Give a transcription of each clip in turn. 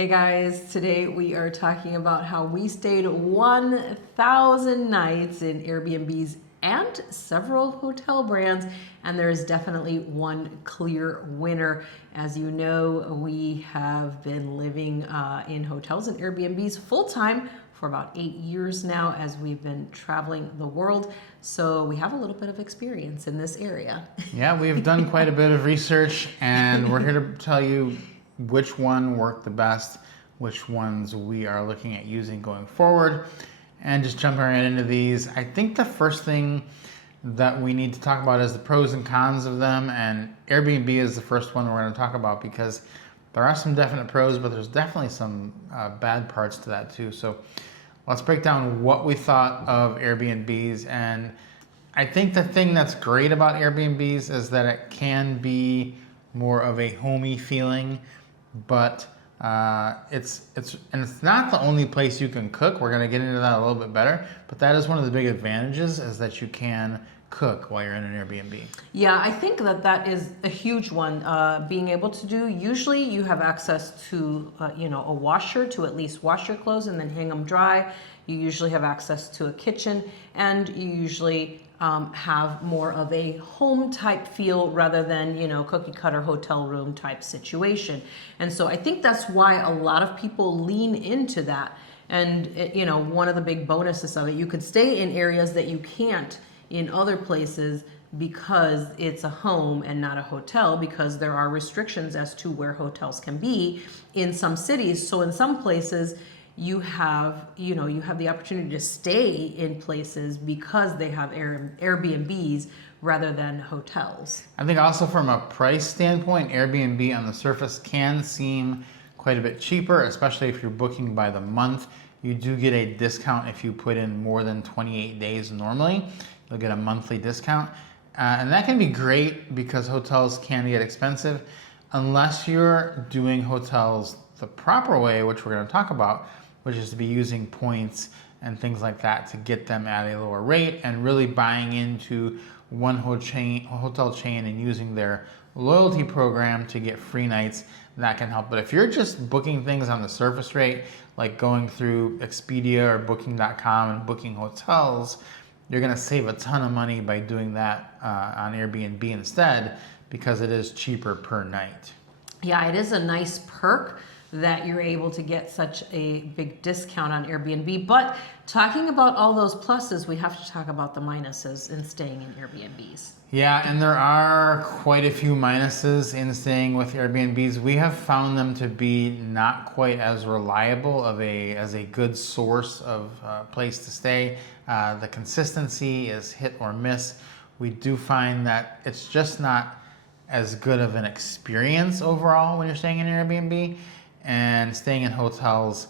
Hey guys, today we are talking about how we stayed 1,000 nights in Airbnbs and several hotel brands, and there is definitely one clear winner. As you know, we have been living in hotels and Airbnbs full-time for about 8 years now as we've been traveling the world. So we have a little bit of experience in this area. Yeah, we've done quite a bit of research, and we're here to tell you which one worked the best, which ones we are looking at using going forward, and just jumping right into these. I think the first thing that we need to talk about is the pros and cons of them, and Airbnb is the first one we're going to talk about because there are some definite pros, but there's definitely some bad parts to that too. So let's break down what we thought of Airbnbs. And I think the thing that's great about Airbnbs is that it can be more of a homey feeling, but it's not the only place you can cook. We're going to get into that a little bit better, but that is one of the big advantages, is that you can cook while you're in an Airbnb. Yeah, I think that is a huge one. Being able to do, usually you have access to, a washer to at least wash your clothes and then hang them dry. You usually have access to a kitchen, and you usually have more of a home type feel rather than, cookie cutter hotel room type situation. And so I think that's why a lot of people lean into that. And, one of the big bonuses of it, you could stay in areas that you can't in other places because it's a home and not a hotel, because there are restrictions as to where hotels can be in some cities. So in some places you have the opportunity to stay in places because they have Airbnbs rather than hotels. I think also from a price standpoint, Airbnb on the surface can seem quite a bit cheaper, especially if you're booking by the month. You do get a discount if you put in more than 28 days normally. You'll get a monthly discount. And that can be great because hotels can get expensive unless you're doing hotels the proper way, which we're going to talk about, which is to be using points and things like that to get them at a lower rate and really buying into one hotel chain and using their loyalty program to get free nights. That can help. But if you're just booking things on the surface rate, like going through Expedia or Booking.com and booking hotels, you're going to save a ton of money by doing that on Airbnb instead, because it is cheaper per night. Yeah, it is a nice perk that you're able to get such a big discount on Airbnb. But talking about all those pluses, we have to talk about the minuses in staying in Airbnbs. Yeah, and there are quite a few minuses in staying with Airbnbs. We have found them to be not quite as reliable as a good source of place to stay. The consistency is hit or miss. We do find that it's just not as good of an experience overall when you're staying in an Airbnb. And staying in hotels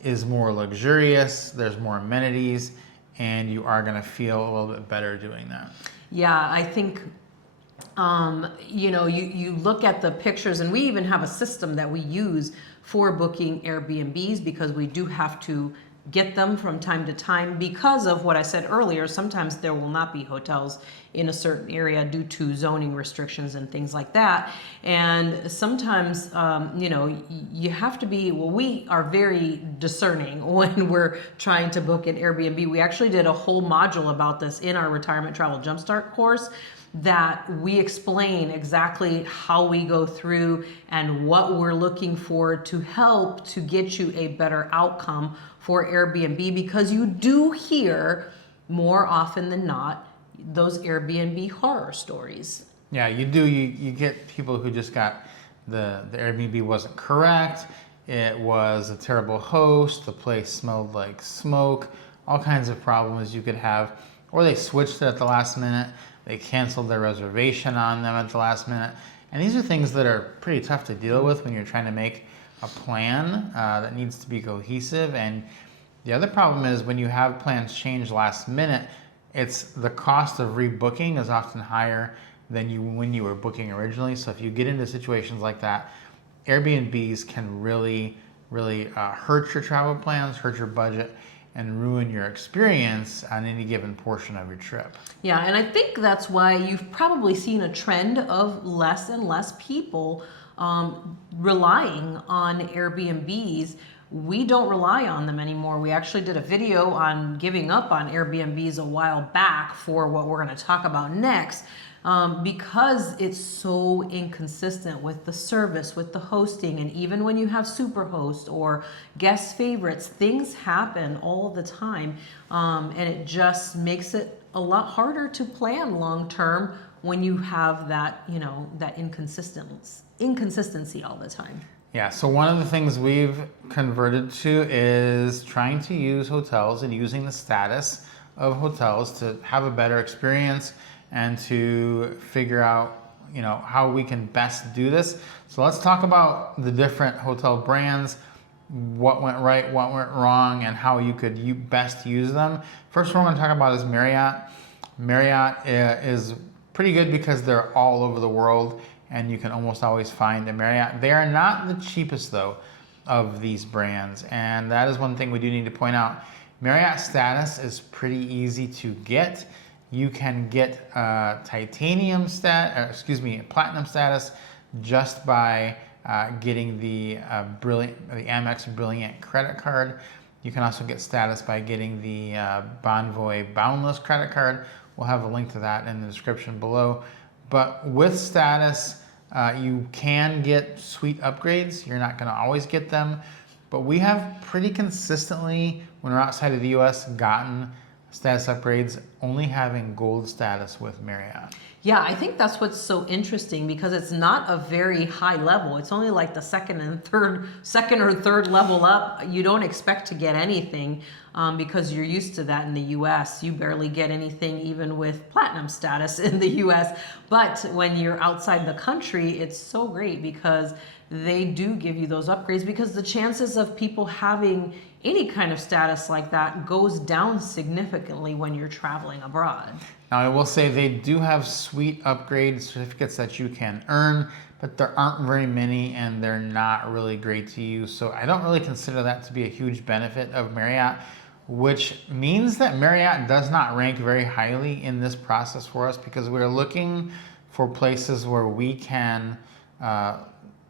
is more luxurious, there's more amenities, and you are going to feel a little bit better doing that. Yeah, I think, you look at the pictures, and we even have a system that we use for booking Airbnbs because we do have to get them from time to time because of what I said earlier. Sometimes there will not be hotels in a certain area due to zoning restrictions and things like that. And sometimes, you have to be, we are very discerning when we're trying to book an Airbnb. We actually did a whole module about this in our Retirement Travel Jumpstart course, that we explain exactly how we go through and what we're looking for to help to get you a better outcome for Airbnb, because you do hear more often than not those Airbnb horror stories. Yeah, you do. You get people who just got the Airbnb wasn't correct. It was a terrible host. The place smelled like smoke. All kinds of problems you could have. Or they switched it at the last minute. They canceled their reservation on them at the last minute. And these are things that are pretty tough to deal with when you're trying to make a plan that needs to be cohesive. And the other problem is when you have plans change last minute, it's the cost of rebooking is often higher than when you were booking originally. So if you get into situations like that, Airbnbs can really hurt your travel plans, hurt your budget, and ruin your experience on any given portion of your trip. Yeah, and I think that's why you've probably seen a trend of less and less people relying on Airbnbs. We don't rely on them anymore. We actually did a video on giving up on Airbnbs a while back for what we're going to talk about next, because it's so inconsistent with the service, with the hosting, and even when you have superhost or guest favorites, things happen all the time, and it just makes it a lot harder to plan long term when you have that, that inconsistency all the time. Yeah, so one of the things we've converted to is trying to use hotels and using the status of hotels to have a better experience and to figure out, how we can best do this. So let's talk about the different hotel brands, what went right, what went wrong, and how you could best use them. First one we're going to talk about is Marriott. Marriott is pretty good because they're all over the world, and you can almost always find a Marriott. They are not the cheapest, though, of these brands, and that is one thing we do need to point out. Marriott status is pretty easy to get. You can get platinum status just by getting the Amex Brilliant credit card. You can also get status by getting the Bonvoy Boundless credit card. We'll have a link to that in the description below. But with status, you can get suite upgrades. You're not going to always get them, but we have pretty consistently, when we're outside of the US, gotten status upgrades, only having gold status with Marriott. Yeah, I think that's what's so interesting, because it's not a very high level. It's only like the second or third level up. You don't expect to get anything because you're used to that in the US. You barely get anything even with platinum status in the US. But when you're outside the country, it's so great because they do give you those upgrades, because the chances of people having any kind of status like that goes down significantly when you're traveling abroad. Now, I will say they do have suite upgrade certificates that you can earn, but there aren't very many and they're not really great to use. So I don't really consider that to be a huge benefit of Marriott, which means that Marriott does not rank very highly in this process for us, because we're looking for places where we can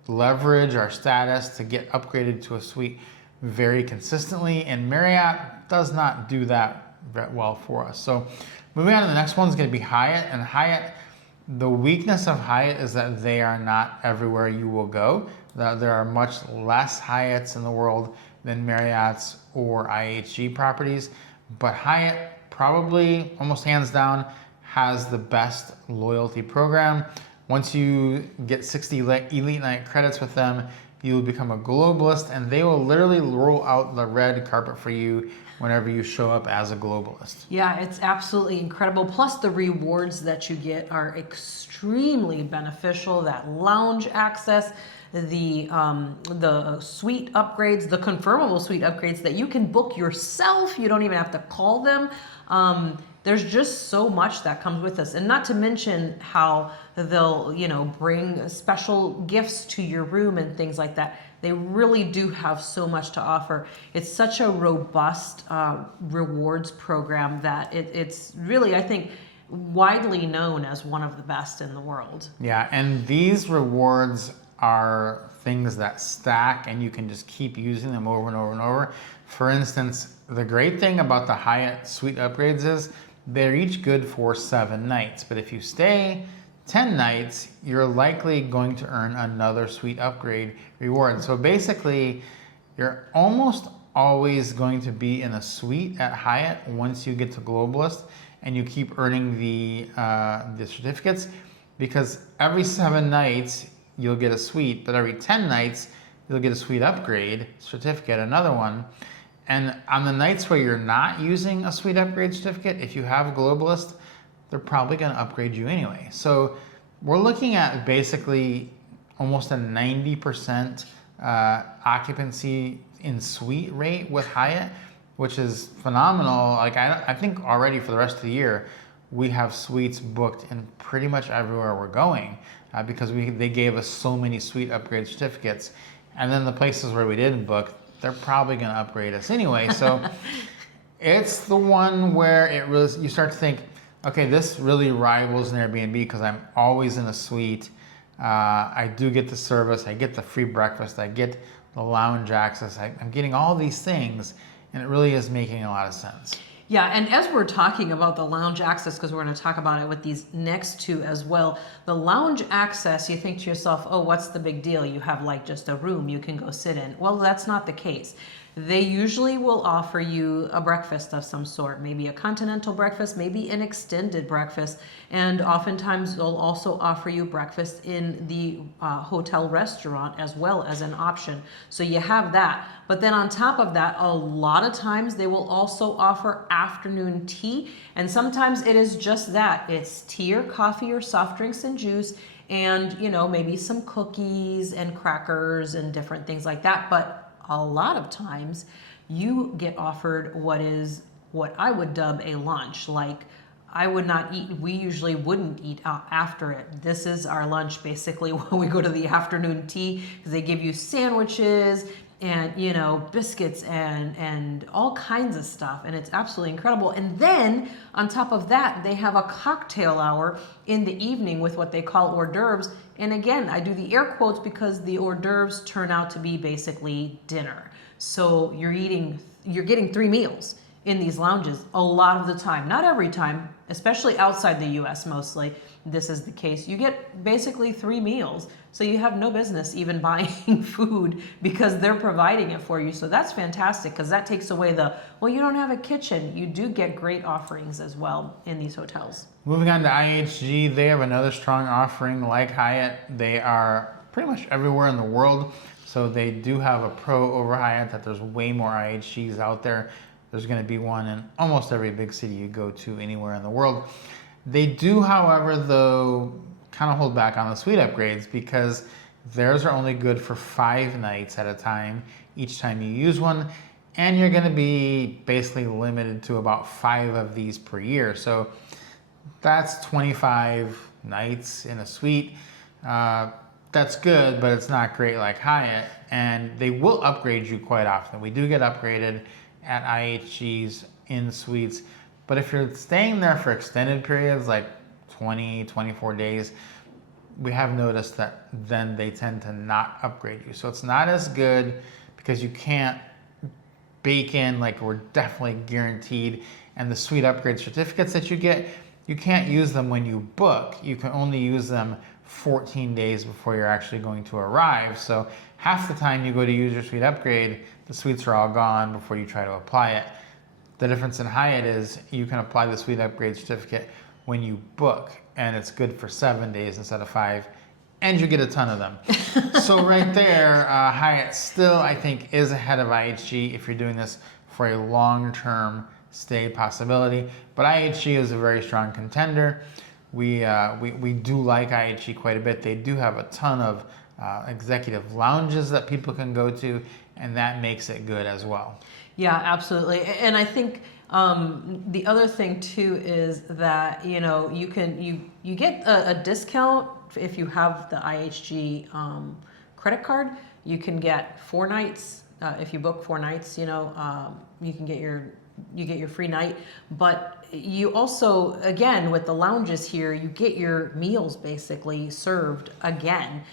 leverage our status to get upgraded to a suite very consistently, and Marriott does not do that very well for us. So moving on to the next one is going to be Hyatt. And Hyatt, the weakness of Hyatt is that they are not everywhere you will go. There are much less Hyatts in the world than Marriott's or IHG properties, but Hyatt probably almost hands down has the best loyalty program. Once you get 60 Elite Night credits with them, you will become a globalist, and they will literally roll out the red carpet for you whenever you show up as a globalist. Yeah, it's absolutely incredible. Plus, the rewards that you get are extremely beneficial. That lounge access, the suite upgrades, the confirmable suite upgrades that you can book yourself. You don't even have to call them. There's just so much that comes with us, and not to mention how they'll, bring special gifts to your room and things like that. They really do have so much to offer. It's such a robust rewards program that it's really, I think, widely known as one of the best in the world. Yeah, and these rewards are things that stack, and you can just keep using them over and over and over. For instance, the great thing about the Hyatt suite upgrades is they're each good for 7 nights, but if you stay 10 nights, you're likely going to earn another suite upgrade reward. So basically, you're almost always going to be in a suite at Hyatt once you get to Globalist, and you keep earning the certificates, because every 7 nights you'll get a suite, but every 10 nights you'll get a suite upgrade certificate, another one. And on the nights where you're not using a suite upgrade certificate, if you have a Globalist, they're probably going to upgrade you anyway. So we're looking at basically almost a 90% occupancy in suite rate with Hyatt, which is phenomenal. Like I think already for the rest of the year, we have suites booked in pretty much everywhere we're going because they gave us so many suite upgrade certificates. And then the places where we didn't book, they're probably going to upgrade us anyway. So it's the one where you start to think, okay, this really rivals an Airbnb because I'm always in a suite. I do get the service, I get the free breakfast, I get the lounge access. I'm getting all these things, and it really is making a lot of sense. Yeah, and as we're talking about the lounge access, because we're going to talk about it with these next two as well, the lounge access, you think to yourself, oh, what's the big deal? You have like just a room you can go sit in. Well, that's not the case. They usually will offer you a breakfast of some sort, maybe a continental breakfast, maybe an extended breakfast, and oftentimes they'll also offer you breakfast in the hotel restaurant as well as an option. So you have that. But then on top of that, a lot of times they will also offer afternoon tea, and sometimes it is just that. It's tea or coffee or soft drinks and juice, and maybe some cookies and crackers and different things like that. But a lot of times you get offered what I would dub a lunch. Like, I would not eat, we usually wouldn't eat out after it. This is our lunch basically when we go to the afternoon tea, because they give you sandwiches and biscuits and all kinds of stuff, and it's absolutely incredible. And then on top of that, they have a cocktail hour in the evening with what they call hors d'oeuvres. And again, I do the air quotes because the hors d'oeuvres turn out to be basically dinner. So you're getting 3 meals in these lounges a lot of the time. Not every time, especially outside the US mostly, this is the case. You get basically 3 meals. So you have no business even buying food because they're providing it for you. So that's fantastic, because that takes away well, you don't have a kitchen. You do get great offerings as well in these hotels. Moving on to IHG, they have another strong offering like Hyatt. They are pretty much everywhere in the world. So they do have a pro over Hyatt, that there's way more IHGs out there. There's going to be one in almost every big city you go to anywhere in the world. They do, however, though, kind of hold back on the suite upgrades, because theirs are only good for 5 nights at a time each time you use one, and you're going to be basically limited to about 5 of these per year. So that's 25 nights in a suite. That's good, but it's not great like Hyatt, and they will upgrade you quite often. We do get upgraded at IHGs in suites, but if you're staying there for extended periods like 20, 24 days, we have noticed that then they tend to not upgrade you. So it's not as good, because you can't bake in like we're definitely guaranteed. And the suite upgrade certificates that you get, you can't use them when you book. You can only use them 14 days before you're actually going to arrive. So half the time you go to use your suite upgrade, the suites are all gone before you try to apply it. The difference in Hyatt is you can apply the suite upgrade certificate when you book, and it's good for 7 days instead of 5, and you get a ton of them. So right there, Hyatt still, I think, is ahead of IHG if you're doing this for a long-term stay possibility. But IHG is a very strong contender. We do like IHG quite a bit. They do have a ton of executive lounges that people can go to, and that makes it good as well. Yeah, absolutely. And I think the other thing too is that you get a discount if you have the IHG credit card. You can get 4 nights if you book 4 nights. You can get your free night, but you also, again, with the lounges here, you get your meals basically served again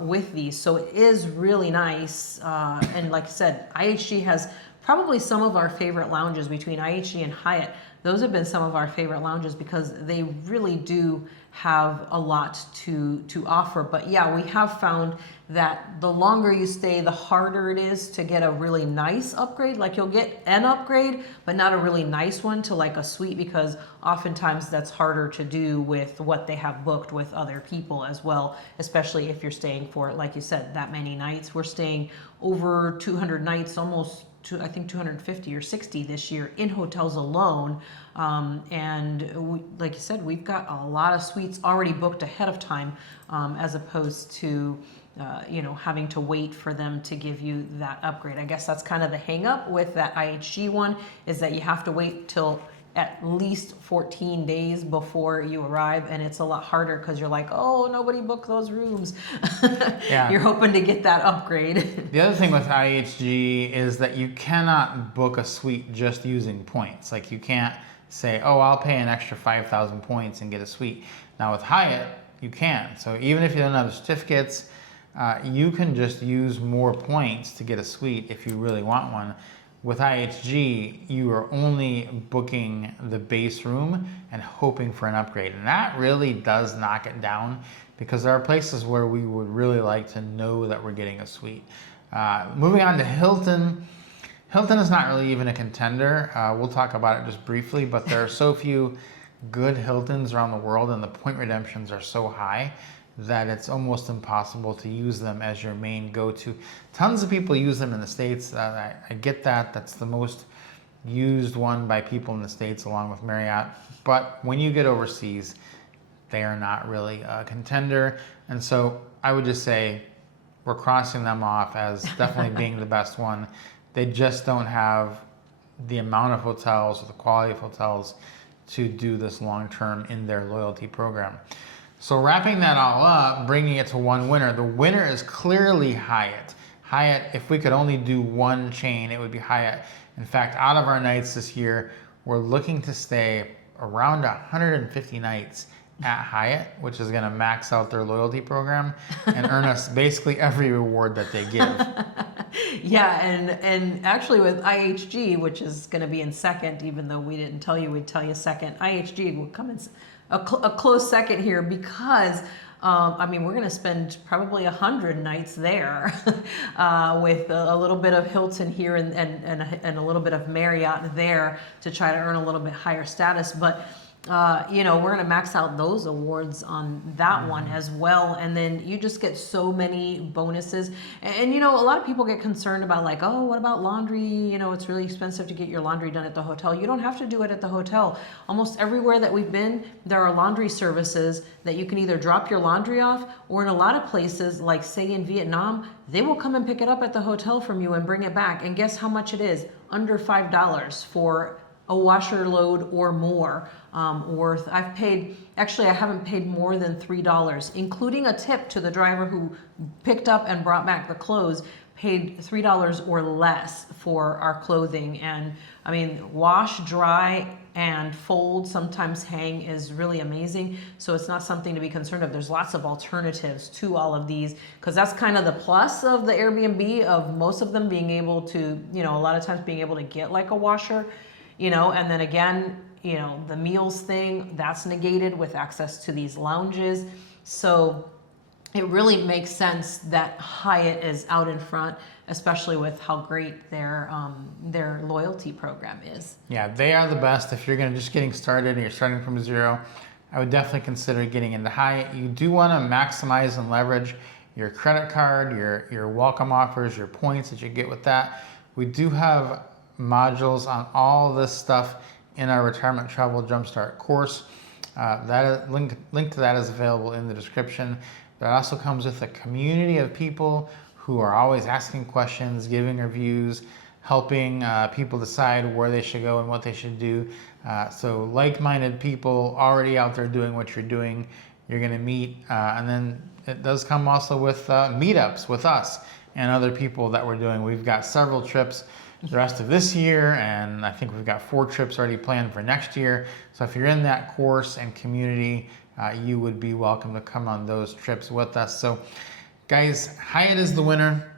with these. So it is really nice. And like I said, IHG has probably some of our favorite lounges between IHG and Hyatt. Those have been some of our favorite lounges because they really do have a lot to offer. But yeah, we have found that the longer you stay, the harder it is to get a really nice upgrade. Like, you'll get an upgrade, but not a really nice one to like a suite, because oftentimes that's harder to do with what they have booked with other people as well, especially if you're staying for, like you said, that many nights. We're staying over 200 nights, almost I think 250 or 60 this year in hotels alone. Like you said, we've got a lot of suites already booked ahead of time, as opposed to having to wait for them to give you that upgrade. I guess that's kind of the hang up with that IHG one, is that you have to wait till at least 14 days before you arrive, and it's a lot harder because you're like, oh, nobody booked those rooms. Yeah. You're hoping to get that upgrade. The other thing with IHG is that you cannot book a suite just using points. Like, you can't say, oh, I'll pay an extra 5,000 points and get a suite. Now with Hyatt, you can. So even if you don't have the certificates, you can just use more points to get a suite if you really want one. With IHG, you are only booking the base room and hoping for an upgrade. And that really does knock it down, because there are places where we would really like to know that we're getting a suite. Moving on to Hilton. Hilton is not really even a contender. We'll talk about it just briefly, but there are so few good Hiltons around the world, and the point redemptions are so high that it's almost impossible to use them as your main go-to. Tons of people use them in the States. I get that. That's the most used one by people in the States, along with Marriott. But when you get overseas, they are not really a contender. And so I would just say we're crossing them off as definitely being the best one. They just don't have the amount of hotels or the quality of hotels to do this long-term in their loyalty program. So wrapping that all up, bringing it to one winner. The winner is clearly Hyatt. Hyatt, if we could only do one chain, it would be Hyatt. In fact, out of our nights this year, we're looking to stay around 150 nights at Hyatt, which is gonna max out their loyalty program and earn us basically every reward that they give. Yeah, and actually with IHG, which is going to be in second, even though we didn't tell you, we'd tell you second. IHG will come in a close second here, because I mean, we're going to spend probably 100 nights there with a little bit of Hilton here and a little bit of Marriott there to try to earn a little bit higher status. But you know, we're going to max out those awards on that one as well. And then you just get so many bonuses. And, you know, a lot of people get concerned about like, oh, what about laundry? You know, it's really expensive to get your laundry done at the hotel. You don't have to do it at the hotel. Almost everywhere that we've been, there are laundry services that you can either drop your laundry off, or in a lot of places, like say in Vietnam, they will come and pick it up at the hotel from you and bring it back. And guess how much it is? Under $5 for a washer load or more worth. I've paid, actually I haven't paid more than $3, including a tip to the driver who picked up and brought back the clothes, paid $3 or less for our clothing. And I mean, wash, dry, and fold, sometimes hang is really amazing. So it's not something to be concerned of. There's lots of alternatives to all of these, because that's kind of the plus of the Airbnb, of most of them being able to, you know, a lot of times being able to get like a washer, you know, and then again, you know, the meals thing, that's negated with access to these lounges. So it really makes sense that Hyatt is out in front, especially with how great their loyalty program is. Yeah, they are the best. If you're just getting started and you're starting from zero, I would definitely consider getting into Hyatt. You do want to maximize and leverage your credit card, your welcome offers, your points that you get with that. We do have modules on all this stuff in our Retirement Travel Jumpstart course. Link to that is available in the description. That also comes with a community of people who are always asking questions, giving reviews, helping people decide where they should go and what they should do. So like-minded people already out there doing what you're doing, you're gonna meet. And then it does come also with meetups with us and other people that we're doing. We've got several trips the rest of this year, and I think we've got 4 trips already planned for next year. So if you're in that course and community, you would be welcome to come on those trips with us. So guys, Hyatt is the winner.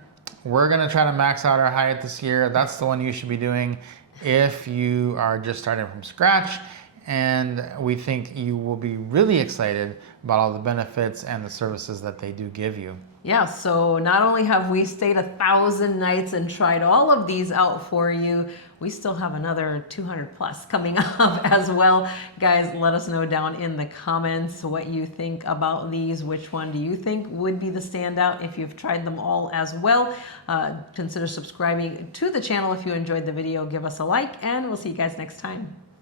We're gonna try to max out our Hyatt this year. That's the one you should be doing if you are just starting from scratch. And we think you will be really excited about all the benefits and the services that they do give you. Yeah, so not only have we stayed 1,000 nights and tried all of these out for you, we still have another 200 plus coming up as well. Guys, let us know down in the comments what you think about these. Which one do you think would be the standout if you've tried them all as well? Consider subscribing to the channel if you enjoyed the video. Give us a like, and we'll see you guys next time.